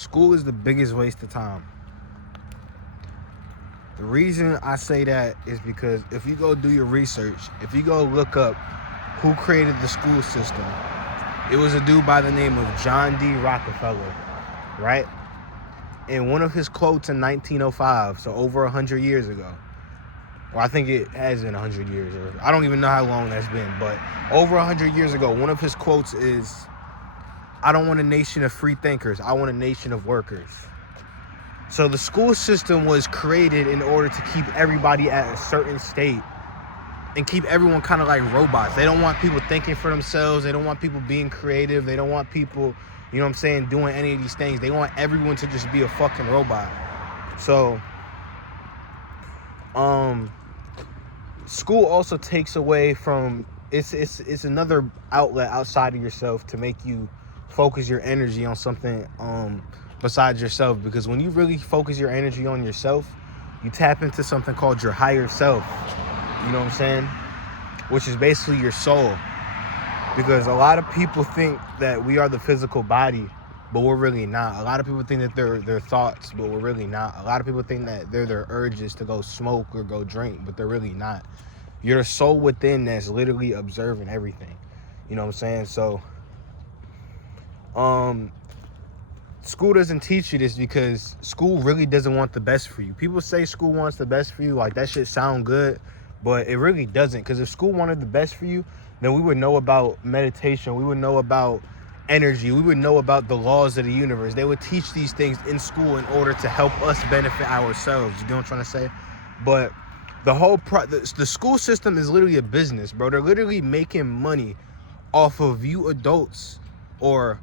School is the biggest waste of time. The reason I say that is because if you go do your research, if you go look up who created the school system, it was a dude by the name of John D. Rockefeller, right? And one of his quotes in 1905, so over 100 years ago, well, I think it has been 100 years, or I don't even know how long that's been, but over 100 years ago, one of his quotes is, "I don't want a nation of free thinkers. I want a nation of workers." So the school system was created in order to keep everybody at a certain state and keep everyone kind of like robots. They don't want people thinking for themselves. They don't want people being creative. They don't want people, you know what I'm saying, doing any of these things. They want everyone to just be a fucking robot. So, school also takes away from, it's another outlet outside of yourself to make you focus your energy on something besides yourself. Because when you really focus your energy on yourself, you tap into something called your higher self. You know what I'm saying? Which is basically your soul. Because a lot of people think that we are the physical body, but we're really not. A lot of people think that they're their thoughts, but we're really not. A lot of people think that they're their urges to go smoke or go drink, but they're really not. You're the soul within that's literally observing everything. You know what I'm saying? So, school doesn't teach you this because school really doesn't want the best for you. People say school wants the best for you, like that shit sound good, but it really doesn't. Because if school wanted the best for you, then we would know about meditation, we would know about energy, we would know about the laws of the universe. They would teach these things in school in order to help us benefit ourselves. You know what I'm trying to say? But the whole the school system is literally a business, bro. They're literally making money off of you adults, or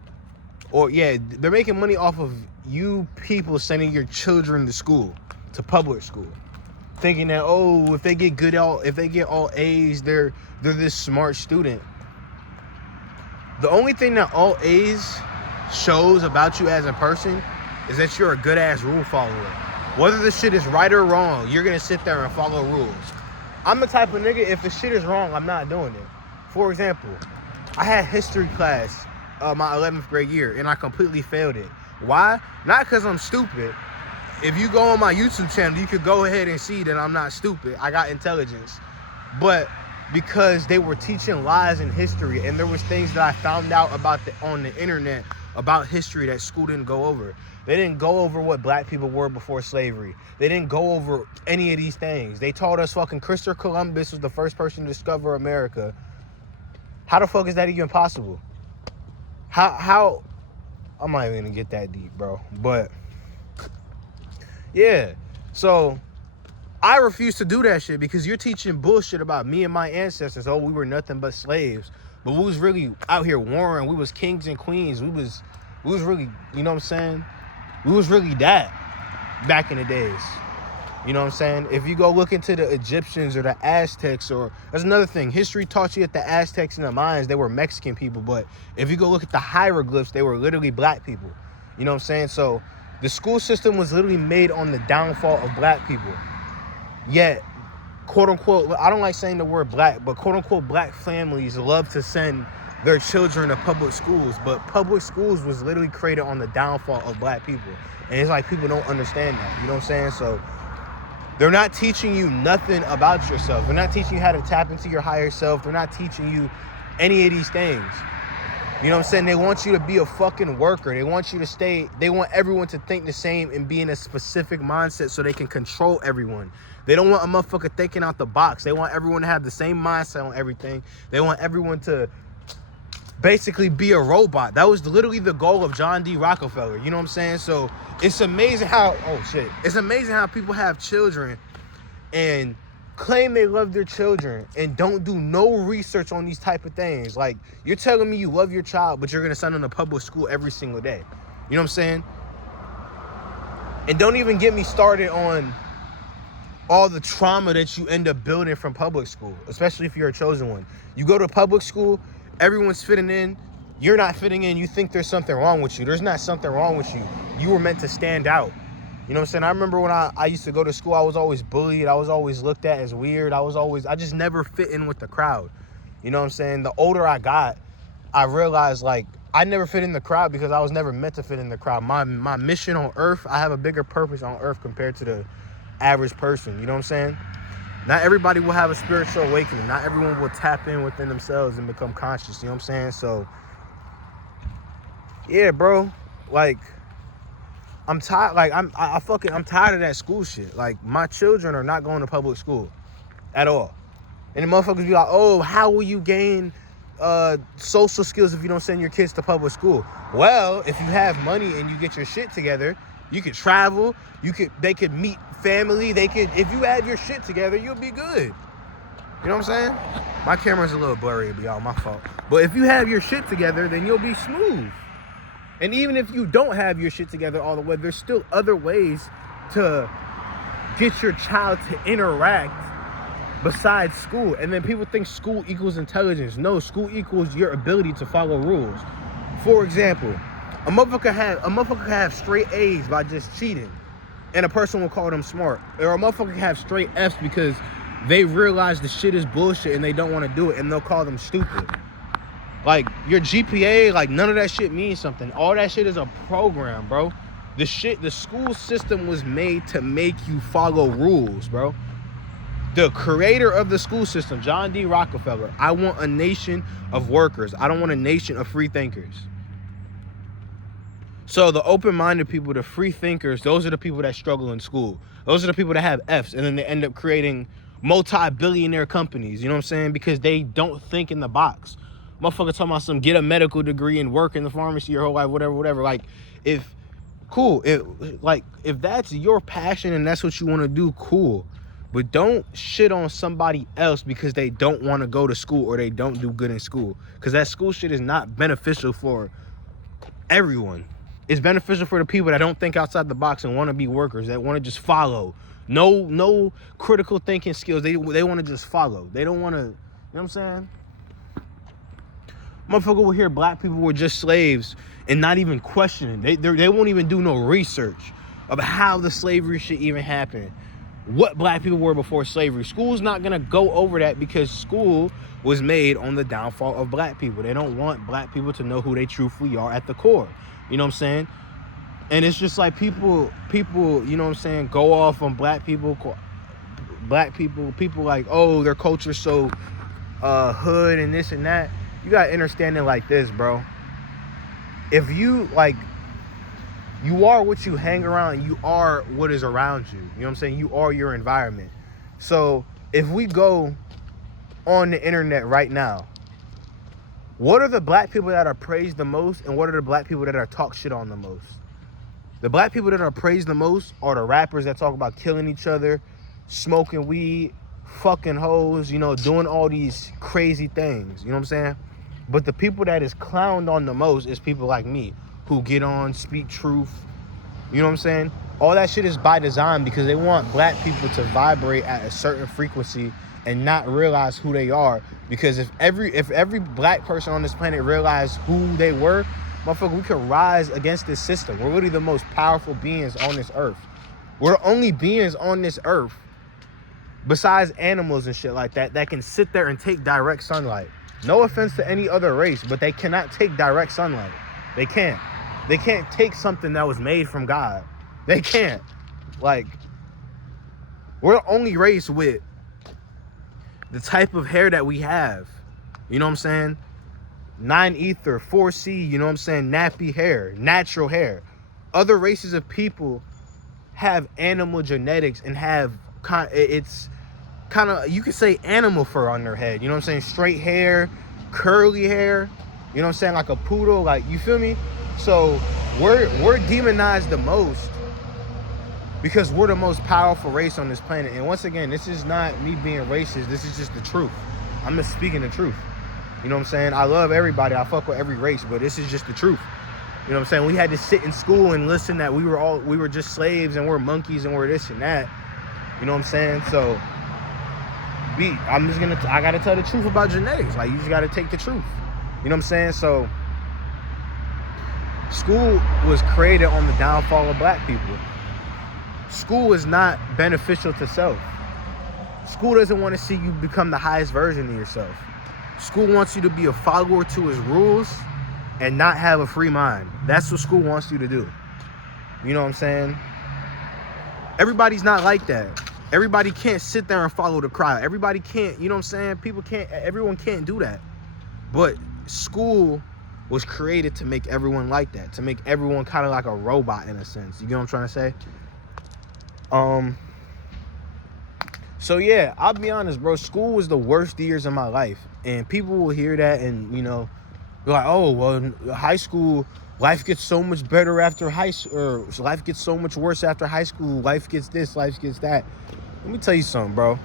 they're making money off of you people sending your children to school, to public school, thinking that, oh, if they get all A's, they're this smart student. The only thing that all A's shows about you as a person is that you're a good ass rule follower. Whether the shit is right or wrong, you're gonna sit there and follow rules. I'm the type of nigga, if the shit is wrong, I'm not doing it. For example, I had history class my 11th grade year, and I completely failed it. Why? Not because I'm stupid. If you go on my YouTube channel, you could go ahead and see that I'm not stupid. I got intelligence. But because they were teaching lies in history, and there was things that I found out about on the internet about history that school didn't go over. They didn't go over what black people were before slavery. They didn't go over any of these things. They taught us fucking Christopher Columbus was the first person to discover America. How the fuck is that even possible? How I'm not even gonna get that deep, bro. But yeah, so I refuse to do that shit because you're teaching bullshit about me and my ancestors. Oh, we were nothing but slaves, but we was really out here warring. We was kings and queens. We was really, you know what I'm saying? We was really that back in the days. You know what I'm saying? If you go look into the Egyptians or the Aztecs, or that's another thing. History taught you that the Aztecs and the Mayans, they were Mexican people. But if you go look at the hieroglyphs, they were literally black people. You know what I'm saying? So the school system was literally made on the downfall of black people. Yet, quote unquote, I don't like saying the word black, but quote unquote black families love to send their children to public schools. But public schools was literally created on the downfall of black people. And it's like people don't understand that. You know what I'm saying? So they're not teaching you nothing about yourself. They're not teaching you how to tap into your higher self. They're not teaching you any of these things. You know what I'm saying? They want you to be a fucking worker. They want you to stay. They want everyone to think the same and be in a specific mindset so they can control everyone. They don't want a motherfucker thinking out the box. They want everyone to have the same mindset on everything. They want everyone to basically be a robot. That was literally the goal of John D. Rockefeller. You know what I'm saying? So it's amazing how, it's amazing how people have children and claim they love their children and don't do no research on these type of things. Like, you're telling me you love your child, but you're going to send them to public school every single day. You know what I'm saying? And don't even get me started on all the trauma that you end up building from public school, especially if you're a chosen one. You go to public school, everyone's fitting in. You're not fitting in. You think there's something wrong with you. There's not something wrong with you. You were meant to stand out. You know what I'm saying? I remember when I used to go to school, I was always bullied. I was always looked at as weird. I just never fit in with the crowd. You know what I'm saying? The older I got, I realized, like, I never fit in the crowd because I was never meant to fit in the crowd. My mission on earth, I have a bigger purpose on earth compared to the average person. You know what I'm saying? Not everybody will have a spiritual awakening. Not everyone will tap in within themselves and become conscious. You know what I'm saying? So, yeah, bro. Like, I'm tired. Like, I'm tired of that school shit. Like, my children are not going to public school at all. And the motherfuckers be like, oh, how will you gain social skills if you don't send your kids to public school? Well, if you have money and you get your shit together, you could travel. They could meet family. If you have your shit together, you'll be good. You know what I'm saying? My camera's a little blurry, it'll be all my fault. But if you have your shit together, then you'll be smooth. And even if you don't have your shit together all the way, there's still other ways to get your child to interact besides school. And then people think school equals intelligence. No, school equals your ability to follow rules. For example, a motherfucker can have straight A's by just cheating, and a person will call them smart. Or a motherfucker can have straight F's because they realize the shit is bullshit and they don't want to do it, and they'll call them stupid. Like, your GPA, like, none of that shit means something. All that shit is a program, bro. The school system was made to make you follow rules, bro. The creator of the school system, John D. Rockefeller, I want a nation of workers. I don't want a nation of free thinkers. So the open-minded people, the free thinkers, those are the people that struggle in school. Those are the people that have F's, and then they end up creating multi-billionaire companies, you know what I'm saying? Because they don't think in the box. Motherfucker talking about some get a medical degree and work in the pharmacy your whole life, whatever. Like, if that's your passion and that's what you want to do, cool. But don't shit on somebody else because they don't want to go to school or they don't do good in school. Because that school shit is not beneficial for everyone. It's beneficial for the people that don't think outside the box and want to be workers, that want to just follow. No critical thinking skills. They want to just follow. They don't want to, you know what I'm saying? Motherfucker will hear black people were just slaves and not even questioning. They won't even do no research of how the slavery shit even happened. What black people were before slavery. School's not gonna go over that because school was made on the downfall of black people. They don't want black people to know who they truthfully are at the core. You know what I'm saying? And it's just like people, you know what I'm saying, go off on black people like, oh, their culture's so hood and this and that. You gotta understand it like this, bro. If you, like, you are what you hang around, you are what is around you. You know what I'm saying? You are your environment. So if we go on the internet right now, what are the black people that are praised the most and what are the black people that are talked shit on the most? The black people that are praised the most are the rappers that talk about killing each other, smoking weed, fucking hoes, you know, doing all these crazy things. You know what I'm saying? But the people that is clowned on the most is people like me who get on, speak truth. You know what I'm saying? All that shit is by design because they want black people to vibrate at a certain frequency and not realize who they are. Because if every black person on this planet realized who they were, motherfucker, we could rise against this system. We're really the most powerful beings on this earth. We're the only beings on this earth, besides animals and shit like that, that can sit there and take direct sunlight. No offense to any other race, but they cannot take direct sunlight. They can't. They can't take something that was made from God. They can't. Like, we're the only race with the type of hair that we have. You know what I'm saying? 9 ether, 4C, you know what I'm saying? Nappy hair, natural hair. Other races of people have animal genetics and have it's kind of, you could say, animal fur on their head. You know what I'm saying? Straight hair, curly hair. You know what I'm saying? Like a poodle, like, you feel me? So we're demonized the most because we're the most powerful race on this planet. And once again, this is not me being racist. This is just the truth. I'm just speaking the truth. You know what I'm saying? I love everybody. I fuck with every race, but this is just the truth. You know what I'm saying? We had to sit in school and listen that we were just slaves and we're monkeys and we're this and that. You know what I'm saying? So I gotta tell the truth about genetics. Like, you just gotta take the truth. You know what I'm saying? So school was created on the downfall of black people. School is not beneficial to self. School doesn't want to see you become the highest version of yourself. School wants you to be a follower to his rules and not have a free mind. That's what school wants you to do. You know what I'm saying? Everybody's not like that. Everybody can't sit there and follow the crowd. Everybody can't, you know what I'm saying? People can't, everyone can't do that. But school was created to make everyone like that, to make everyone kind of like a robot in a sense. You get what I'm trying to say? So yeah, I'll be honest, bro. School was the worst years of my life. And people will hear that and, you know, be like, oh, well, high school, life gets so much better after high school, or life gets so much worse after high school. Life gets this, life gets that. Let me tell you something, bro.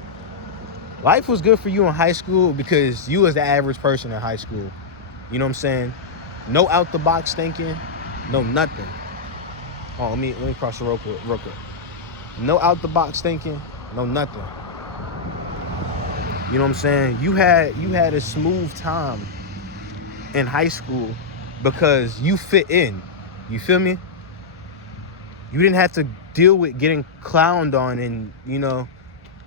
Life was good for you in high school because you was the average person in high school. You know what I'm saying? No out the box thinking, no nothing. Oh, let me cross the road real quick. No out the box thinking, no nothing. You know what I'm saying? You had a smooth time in high school because you fit in. You feel me? You didn't have to deal with getting clowned on and, you know,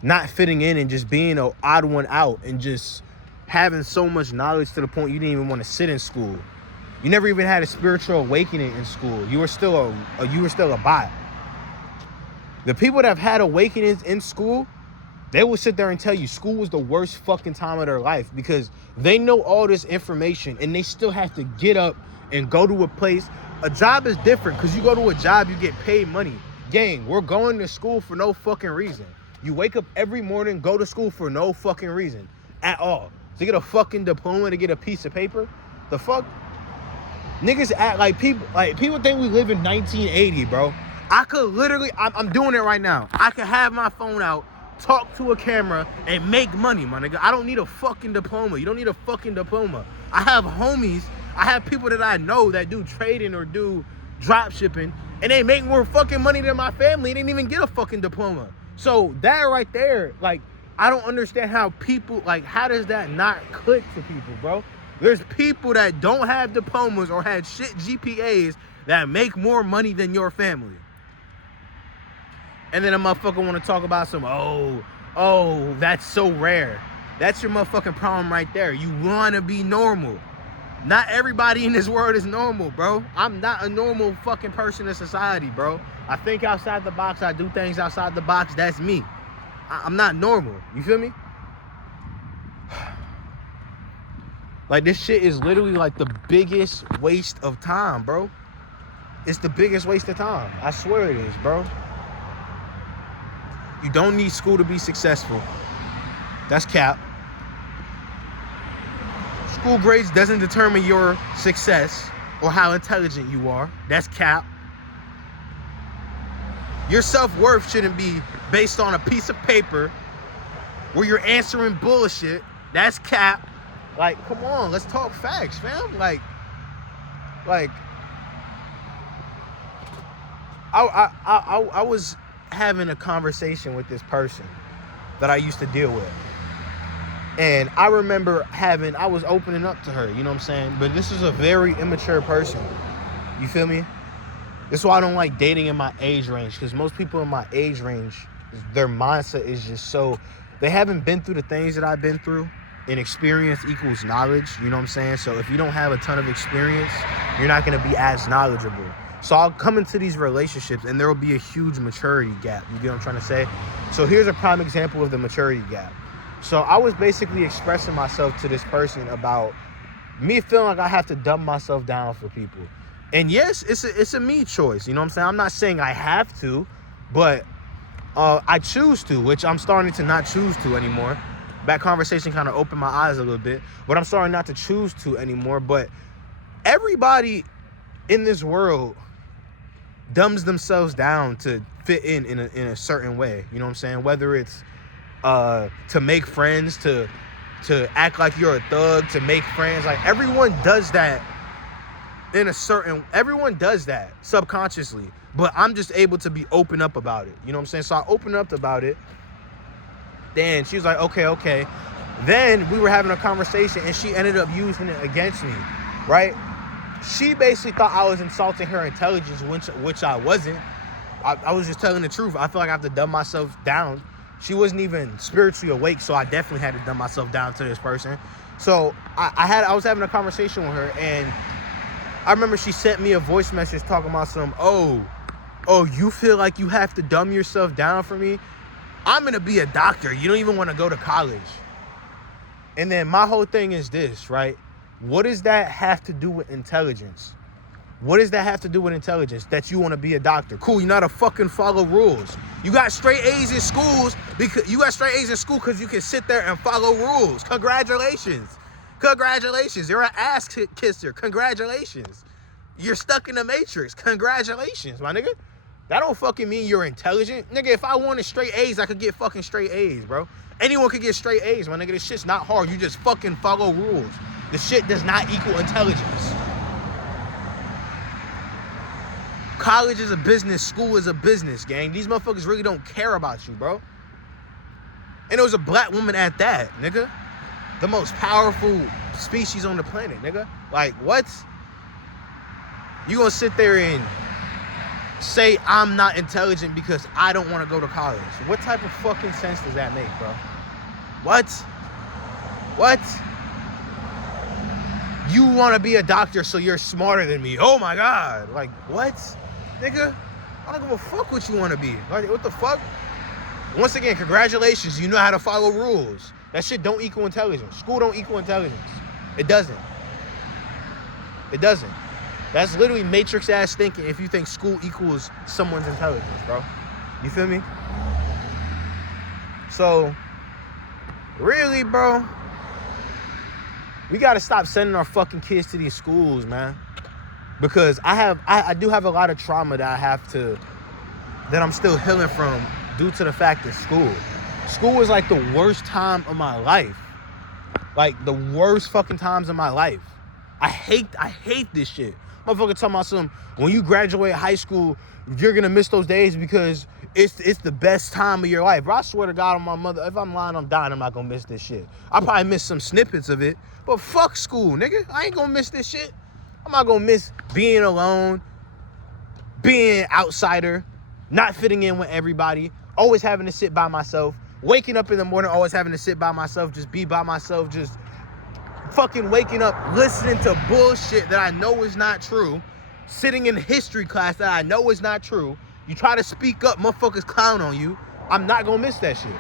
not fitting in and just being an odd one out and just having so much knowledge to the point you didn't even want to sit in school. You never even had a spiritual awakening in school. You were still a bot. The people that have had awakenings in school, they will sit there and tell you school was the worst fucking time of their life because they know all this information and they still have to get up and go to a place. A job is different because you go to a job, you get paid money. Gang, we're going to school for no fucking reason. You wake up every morning, go to school for no fucking reason at all. To get a fucking diploma, to get a piece of paper? The fuck? Niggas act like people think we live in 1980, bro. I could literally, I'm doing it right now. I could have my phone out, talk to a camera, and make money, my nigga. I don't need a fucking diploma. You don't need a fucking diploma. I have homies, I have people that I know that do trading or do drop shipping, and they make more fucking money than my family. They didn't even get a fucking diploma. So that right there, like, I don't understand how people, like, how does that not click to people, bro? There's people that don't have diplomas or had shit GPAs that make more money than your family. And then a motherfucker want to talk about some, oh, that's so rare. That's your motherfucking problem right there. You want to be normal. Not everybody in this world is normal, bro. I'm not a normal fucking person in society, bro. I think outside the box. I do things outside the box. That's me. I'm not normal. You feel me? Like, this shit is literally like the biggest waste of time, bro. It's the biggest waste of time. I swear it is, bro. You don't need school to be successful. That's cap. School grades doesn't determine your success or how intelligent you are. That's cap. Your self-worth shouldn't be based on a piece of paper where you're answering bullshit. That's cap. Like, come on, let's talk facts, fam. Like, I was having a conversation with this person that I used to deal with. And I remember I was opening up to her, you know what I'm saying? But this is a very immature person. You feel me? This is why I don't like dating in my age range, because most people in my age range, their mindset is just so, they haven't been through the things that I've been through, and experience equals knowledge, you know what I'm saying? So if you don't have a ton of experience, you're not going to be as knowledgeable. So I'll come into these relationships and there will be a huge maturity gap. You get what I'm trying to say? So here's a prime example of the maturity gap. So I was basically expressing myself to this person about me feeling like I have to dumb myself down for people. And yes, it's a me choice. You know what I'm saying? I'm not saying I have to, but I choose to, which I'm starting to not choose to anymore. That conversation kind of opened my eyes a little bit, but I'm starting not to choose to anymore. But everybody in this world dumbs themselves down to fit in a certain way. You know what I'm saying? Whether it's to make friends, to act like you're a thug, to make friends. Like, everyone does that everyone does that subconsciously, but I'm just able to be open up about it. You know what I'm saying? So I opened up about it. Then she was like, okay. Then we were having a conversation and she ended up using it against me, right? She basically thought I was insulting her intelligence, which I wasn't. I was just telling the truth. I feel like I have to dumb myself down. She wasn't even spiritually awake, so I definitely had to dumb myself down to this person. So I was having a conversation with her, and I remember she sent me a voice message talking about you feel like you have to dumb yourself down for me? I'm going to be a doctor. You don't even want to go to college. And then my whole thing is this, right? What does that have to do with intelligence? What does that have to do with intelligence? That you want to be a doctor. Cool, you're not a fucking follow rules. You got straight A's in schools because you can sit there and follow rules. Congratulations. Congratulations. You're an ass kisser. Congratulations. You're stuck in the matrix. Congratulations, my nigga. That don't fucking mean you're intelligent. Nigga, if I wanted straight A's, I could get fucking straight A's, bro. Anyone could get straight A's, my nigga. This shit's not hard. You just fucking follow rules. The shit does not equal intelligence. College is a business. School is a business, gang. These motherfuckers really don't care about you, bro. And it was a black woman at that, nigga. The most powerful species on the planet, nigga. Like, what? You gonna sit there and say I'm not intelligent because I don't want to go to college? What type of fucking sense does that make, bro? What? You want to be a doctor so you're smarter than me? Oh my God. Like, what? Nigga, I don't give a fuck what you want to be. Like, what the fuck? Once again, congratulations. You know how to follow rules. That shit don't equal intelligence. School don't equal intelligence. It doesn't. It doesn't. That's literally matrix ass thinking if you think school equals someone's intelligence, bro. You feel me? So, really, bro, we gotta stop sending our fucking kids to these schools, man. Because I do have a lot of trauma that I'm still healing from due to the fact that school was like the worst time of my life. Like the worst fucking times of my life. I hate this shit. Motherfucker talking about when you graduate high school, you're gonna miss those days because it's the best time of your life. Bro, I swear to God on my mother, if I'm lying, I'm dying, I'm not gonna miss this shit. I'll probably miss some snippets of it, but fuck school, nigga. I ain't gonna miss this shit. I'm not gonna miss being alone, being outsider, not fitting in with everybody, always having to sit by myself, waking up in the morning, always having to sit by myself, just be by myself, just fucking waking up, listening to bullshit that I know is not true, sitting in history class that I know is not true. You try to speak up, motherfuckers clown on you. I'm not gonna miss that shit.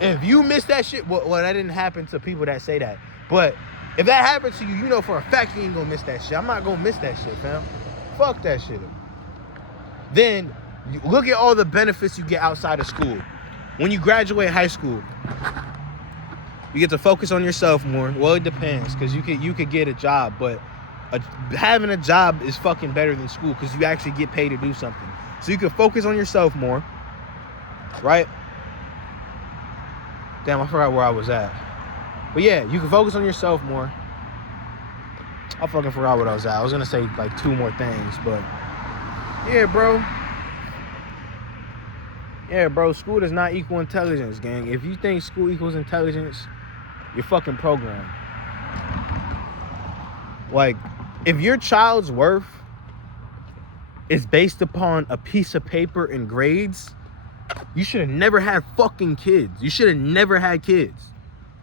And if you miss that shit, well, that didn't happen to people that say that. But if that happened to you, you know for a fact you ain't gonna miss that shit. I'm not gonna miss that shit, fam. Fuck that shit. Then, look at all the benefits you get outside of school. When you graduate high school, you get to focus on yourself more. Well, it depends, because you could get a job, but having a job is fucking better than school because you actually get paid to do something. So you can focus on yourself more, right? Damn, I forgot where I was at. But yeah, you can focus on yourself more. I fucking forgot what I was at. I was gonna say like two more things, but yeah, bro. Yeah, bro, school does not equal intelligence, gang. If you think school equals intelligence, you're fucking programmed. Like, if your child's worth is based upon a piece of paper and grades, you should have never had fucking kids. You should have never had kids.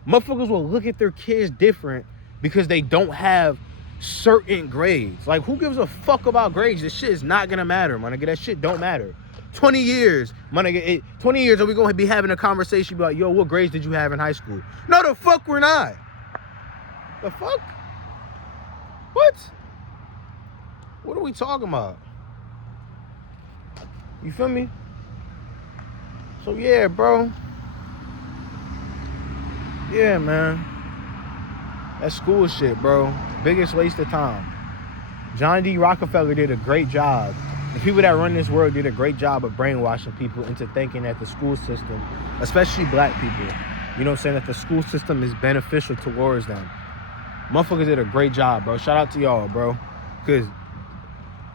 Motherfuckers will look at their kids different because they don't have certain grades. Like, who gives a fuck about grades? This shit is not gonna matter, my nigga. That shit don't matter. 20 years, my nigga. 20 years, are we gonna be having a conversation about, yo, what grades did you have in high school? No, the fuck we're not. The fuck? What? What are we talking about? You feel me? So yeah, bro. Yeah, man. That's school shit, bro. Biggest waste of time. John D. Rockefeller did a great job. The people that run this world did a great job of brainwashing people into thinking that the school system, especially black people, you know what I'm saying, that the school system is beneficial towards them. Motherfuckers did a great job, bro. Shout out to y'all, bro. Because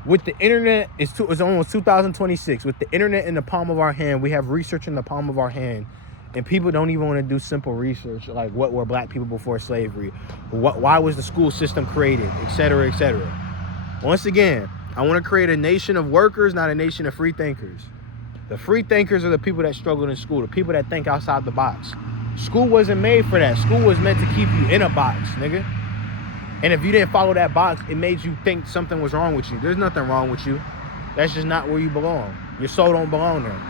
with the internet, it's almost 2026. With the internet in the palm of our hand, we have research in the palm of our hand. And people don't even want to do simple research, like what were black people before slavery? Why was the school system created? Et cetera, et cetera. Once again, I want to create a nation of workers, not a nation of free thinkers. The free thinkers are the people that struggled in school, the people that think outside the box. School wasn't made for that. School was meant to keep you in a box, nigga. And if you didn't follow that box, it made you think something was wrong with you. There's nothing wrong with you. That's just not where you belong. Your soul don't belong there.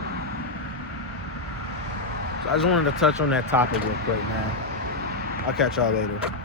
So I just wanted to touch on that topic real quick, man. I'll catch y'all later.